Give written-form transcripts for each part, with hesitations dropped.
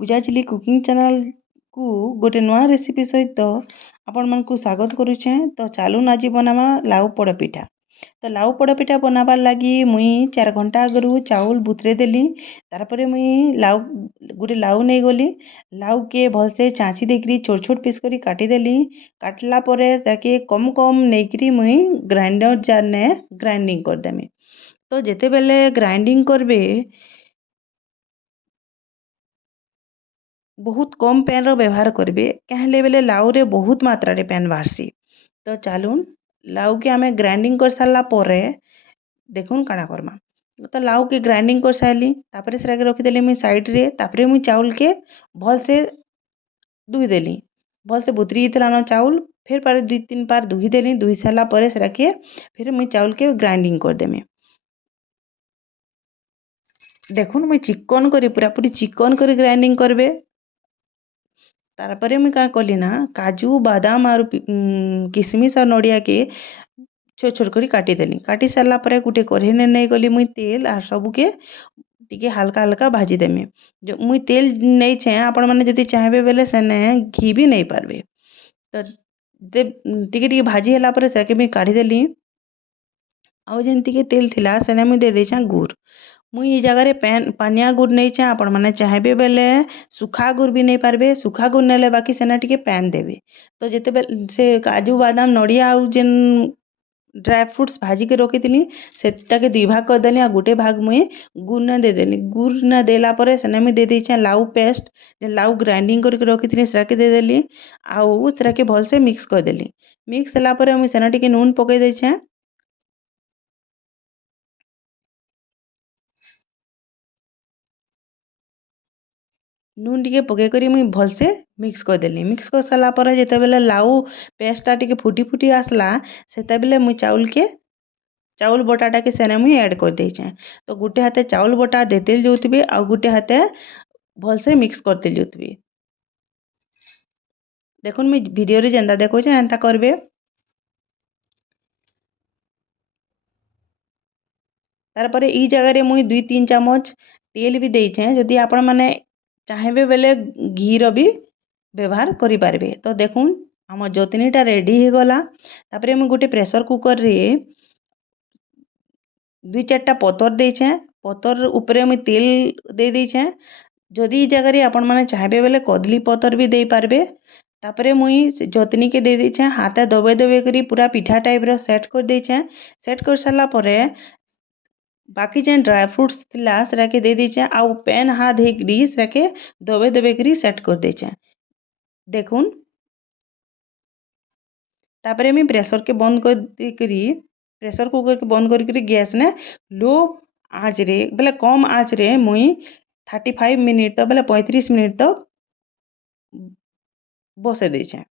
पूजा chilli cooking channel को गोटे नुआ रेसिपी सहित आपण मानकु स्वागत करुचे। तो चालून आज बनावा लाउ पोड़पिठा। तो लाउ पोड़पिठा बनाबार लगी मुई 4 घंटा आगु चाउल बुतरे देली। तारपरे मुई लाउ गोटे लाउ नहीं गली। लाउ के भलसे चाँची देकरी छोट छोट पीस करी काटी देली। काटला परे ताके कम कम नेकरी मुई ग्राइंडर जार ने ग्राइंडिंग कर देमी। तो जेते बेले ग्राइंडिंग करबे बहुत कम पैन रो व्यवहार करेंगे कहले बेले लाउ रे बहुत मात्रा रे पैन बाहरसी। तो चलून लाउ के आमे ग्राइंडिंग कर सारा परे देखुन काଣା करमा। तो लाउ के ग्राइंडिंग कर सारी तापरे सेरा के रखिदेली मुई साइड रे। तापरे मुई चाउल के भल से धुई देली। भल से बुतरी इतला न चाउल फिर पारे 2-3 बार धुई देली। धुई सारा परे सेरा के फिर मुई चाउल के ग्राइंडिंग कर देमी। देखुन मुई चिकन करी पूरा पूरी चिकन करी ग्राइंडिंग करबे। तारपरे मुई का कली ना काजू बादाम और किशमिश और नड़िया के छोट छोट करी काटी देली। काटी सारा परे गुटे कढ़ई ने नहीं गली मुई तेल और सबू के टिके हल्का हल्का भाजी देमी। जो मुई तेल नहीं छे आपण माने जदि चाहबे बेले सेने घी भी नहीं पारबे। तो टिके टिके भाजी होला परे सेके मुई काढ़ी देली। आउ जेंती के तेल थिला सेने मुई दे देछा गुड़। मुई ई जगह रे पानिया गुड़ नहीं छे आपण माने चाहबे बेले सुखा गुड़ भी नहीं पारबे। सुखा गुड़ नेले बाकी सेना टिके पैन देबे। तो जेते बेले से काजू बादाम नड़िया आउ जेन ड्राई फ्रूट्स भाजी के रखी सेटा के 2 भाग कर देली। आ गुटे भाग मुई गुड़ ने दे देली। गुड़ ने देला परे सेने मुई दे देछे लाउ पेस्ट। जे लाउ ग्राइंडिंग करके रखी सेरा के दे देली। आउ सेरा के भल से मिक्स कर देली। मिक्स होला परे मुई सेना टिके नून पके देछे। नून टिके पके करी मुई भल से मिक्स कर देली। मिक्स कर सारा पर जेते बेले लाउ पेस्टा टिके फुटी फुटी आसला सेते बेले मुई चाउल बटाटा के सेने मुई ऐड कर देछे। तो गुटे हाथे चाउल बटा देतेल जोतबे आ गुटे हाथे भल से मिक्स करते जोतबे। देखुन मुई वीडियो रे जेंता देखोछे एंता करबे। तार परे ई जगह रे मुई 2-3 चम्मच तेल भी देछे। जदि आपण माने चाहेबे बेले घी रो भी व्यवहार करि पारबे। तो देखुन हमर जोतनीटा रेडी हो गला। तापरे मुई गुटे प्रेशर कुकर रे 2-4टा पतर देछे। पतर ऊपरे मुई तेल दे देछे। जदि ई जगह रे आपण माने चाहेबे बेले कदली पतर भी दे पारबे। तापरे मुई जोतनी के दे देछे हाथे दबे दबे करी पूरा पिठा टाइप रो सेट कर देछे। सेट कर सारला परे बाकी जेन ड्राई फ्रूट्स थिला सेरा के दे देछे। आउ पेन हाथ हेकरी सेरा के दबे दबे करी सेट कर देछे। देखुन तापरे मैं प्रेशर के बंद कर देकरी प्रेशर कुकर के बंद करी गैस ने लो आँच रे बेले कम आँच रे मुई 35 मिनिट तक बेले 35 मिनिट तक बसे देछे।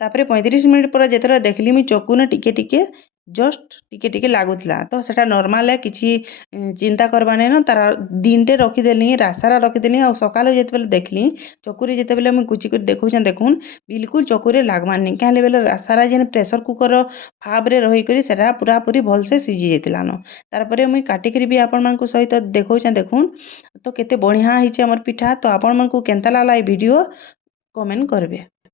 तापरे 35 मिनिट पर जेतरा देखली मुई चक्कू ने टिके टिके जस्ट टिके टिके लागुतला। तो सेटा नॉर्मल है किछि चिंता करबा नै न। तार दिनटे रखी देली रासारा रखी देली। आ सकाल जेते बेले देखली चक्कू रे जेते बेले मुई कुची कर देखौछन देखुन बिल्कुल चक्कू रे लागबानी कहले बेले रासारा जेन प्रेशर कुकर फाब रे रही करी सेरा पूरा पूरी भल से सिझी जेतिला न। तार परे मुई काटी करी भी आपण मानकु सहित देखौछन देखुन। तो केते बढ़िया हिचे हमर पिठा। तो आपण मानकु केनता लागला ई वीडियो कमेंट करबे।